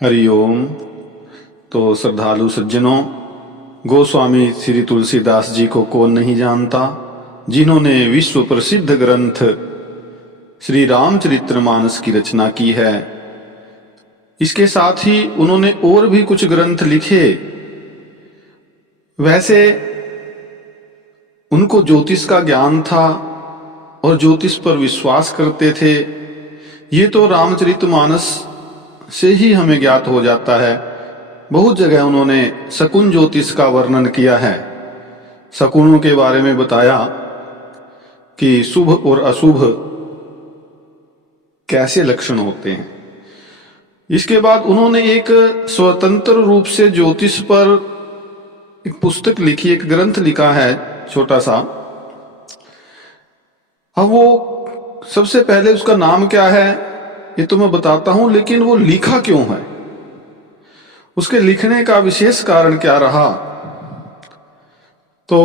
हरिओम। तो श्रद्धालु सज्जनों, गोस्वामी श्री तुलसीदास जी को कौन नहीं जानता, जिन्होंने विश्व प्रसिद्ध ग्रंथ श्री रामचरितमानस की रचना की है। इसके साथ ही उन्होंने और भी कुछ ग्रंथ लिखे। वैसे उनको ज्योतिष का ज्ञान था और ज्योतिष पर विश्वास करते थे। ये तो रामचरितमानस से ही हमें ज्ञात हो जाता है। बहुत जगह उन्होंने शकुन ज्योतिष का वर्णन किया है। शकुनों के बारे में बताया कि शुभ और अशुभ कैसे लक्षण होते हैं। इसके बाद उन्होंने एक स्वतंत्र रूप से ज्योतिष पर एक पुस्तक लिखी, एक ग्रंथ लिखा है छोटा सा। अब वो सबसे पहले उसका नाम क्या है ये तो मैं बताता हूं, लेकिन वो लिखा क्यों है, उसके लिखने का विशेष कारण क्या रहा, तो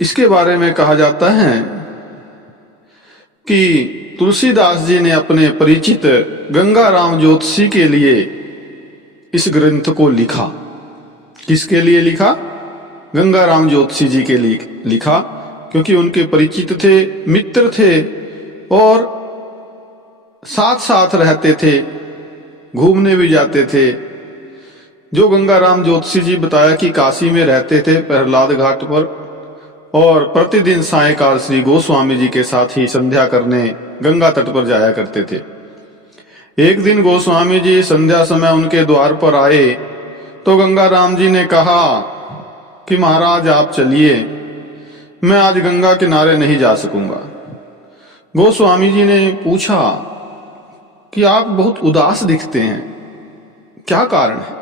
इसके बारे में कहा जाता है कि तुलसीदास जी ने अपने परिचित गंगाराम ज्योतिषी के लिए इस ग्रंथ को लिखा। किसके लिए लिखा? गंगाराम ज्योतिषी जी के लिए लिखा, क्योंकि उनके परिचित थे, मित्र थे और साथ साथ रहते थे, घूमने भी जाते थे। जो गंगाराम ज्योतिषी जी बताया कि काशी में रहते थे प्रहलाद घाट पर, और प्रतिदिन सायंकाल श्री गोस्वामी जी के साथ ही संध्या करने गंगा तट पर जाया करते थे। एक दिन गोस्वामी जी संध्या समय उनके द्वार पर आए तो गंगाराम जी ने कहा कि महाराज आप चलिए, मैं आज गंगा किनारे नहीं जा सकूंगा। गोस्वामी जी ने पूछा कि आप बहुत उदास दिखते हैं, क्या कारण है?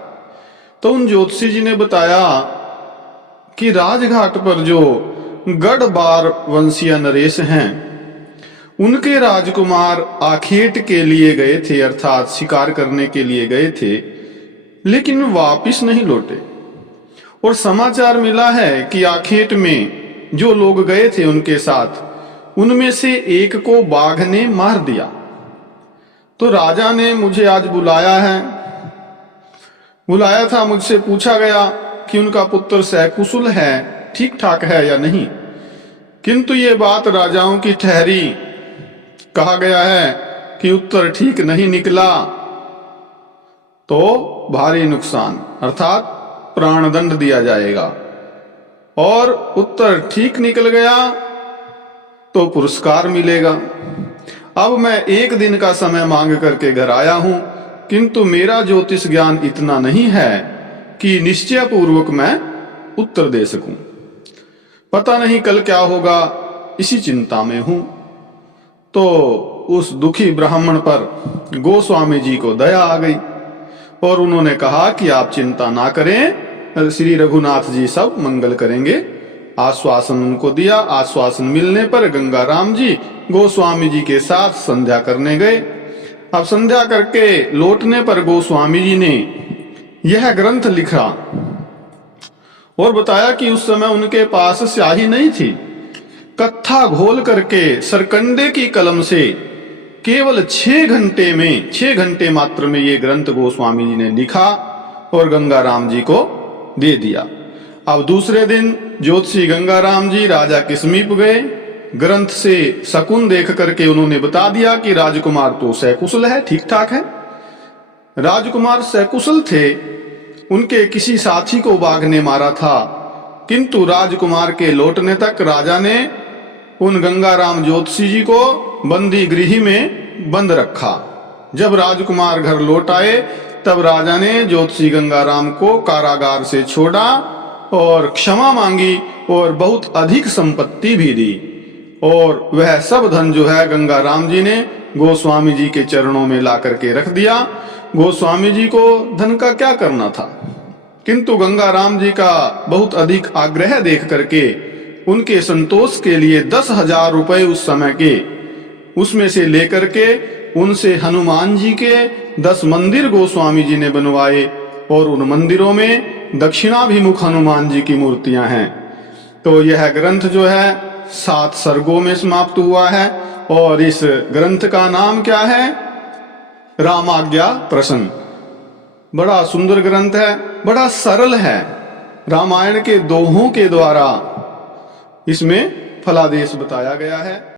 तो उन ज्योतिषी जी ने बताया कि राजघाट पर जो गढ़बार वंशीय नरेश हैं, उनके राजकुमार आखेट के लिए गए थे, अर्थात शिकार करने के लिए गए थे, लेकिन वापिस नहीं लौटे। और समाचार मिला है कि आखेट में जो लोग गए थे उनके साथ, उनमें से एक को बाघ ने मार दिया। तो राजा ने मुझे आज बुलाया था, मुझसे पूछा गया कि उनका पुत्र सकुशल है, ठीक ठाक है या नहीं। किंतु ये बात राजाओं की ठहरी। कहा गया है कि उत्तर ठीक नहीं निकला तो भारी नुकसान, अर्थात प्राणदंड दिया जाएगा, और उत्तर ठीक निकल गया तो पुरस्कार मिलेगा। अब मैं एक दिन का समय मांग करके घर आया हूं, किंतु मेरा ज्योतिष ज्ञान इतना नहीं है कि निश्चय पूर्वक मैं उत्तर दे सकूं। पता नहीं कल क्या होगा, इसी चिंता में हूं। तो उस दुखी ब्राह्मण पर गोस्वामी जी को दया आ गई और उन्होंने कहा कि आप चिंता ना करें, श्री रघुनाथ जी सब मंगल करेंगे। आश्वासन उनको दिया। आश्वासन मिलने पर गंगाराम जी गोस्वामी जी के साथ संध्या करने गए। अब संध्या करके लौटने पर गोस्वामी जी ने यह ग्रंथ लिखा और बताया कि उस समय उनके पास स्याही नहीं थी। कत्था घोल करके सरकंडे की कलम से केवल 6 घंटे मात्र में ये ग्रंथ गोस्वामी जी ने लिखा और गंगाराम जी को दे दिया। अब दूसरे दिन ज्योतिषी गंगाराम जी राजा के समीप गए। ग्रंथ से शकुन देख करके उन्होंने बता दिया कि राजकुमार तो सकुशल है, ठीक ठाक है। राजकुमार सकुशल थे, उनके किसी साथी को बाघ ने मारा था, किंतु राजकुमार के लौटने तक राजा ने उन गंगाराम ज्योतिषी जी को बंदी गृह में बंद रखा। जब राजकुमार घर लौट आए तब राजा ने ज्योतिषी गंगाराम को कारागार से छोड़ा और क्षमा मांगी और बहुत अधिक संपत्ति भी दी, और वह सब धन जो है गंगाराम जी ने गोस्वामी जी के चरणों में ला करके रख दिया। गोस्वामी जी को धन का क्या करना था, किंतु गंगाराम जी का बहुत अधिक आग्रह देख करके उनके संतोष के लिए 10,000 रुपए उस समय के, उसमें से लेकर के उनसे हनुमान जी के 10 मंदिर गोस्वामी जी ने बनवाए, और उन मंदिरों में दक्षिणाभिमुख हनुमान जी की मूर्तियां हैं। तो यह ग्रंथ जो है 7 सर्गों में समाप्त हुआ है, और इस ग्रंथ का नाम क्या है? राम आज्ञा प्रसन्न। बड़ा सुंदर ग्रंथ है, बड़ा सरल है। रामायण के दोहों के द्वारा इसमें फलादेश बताया गया है।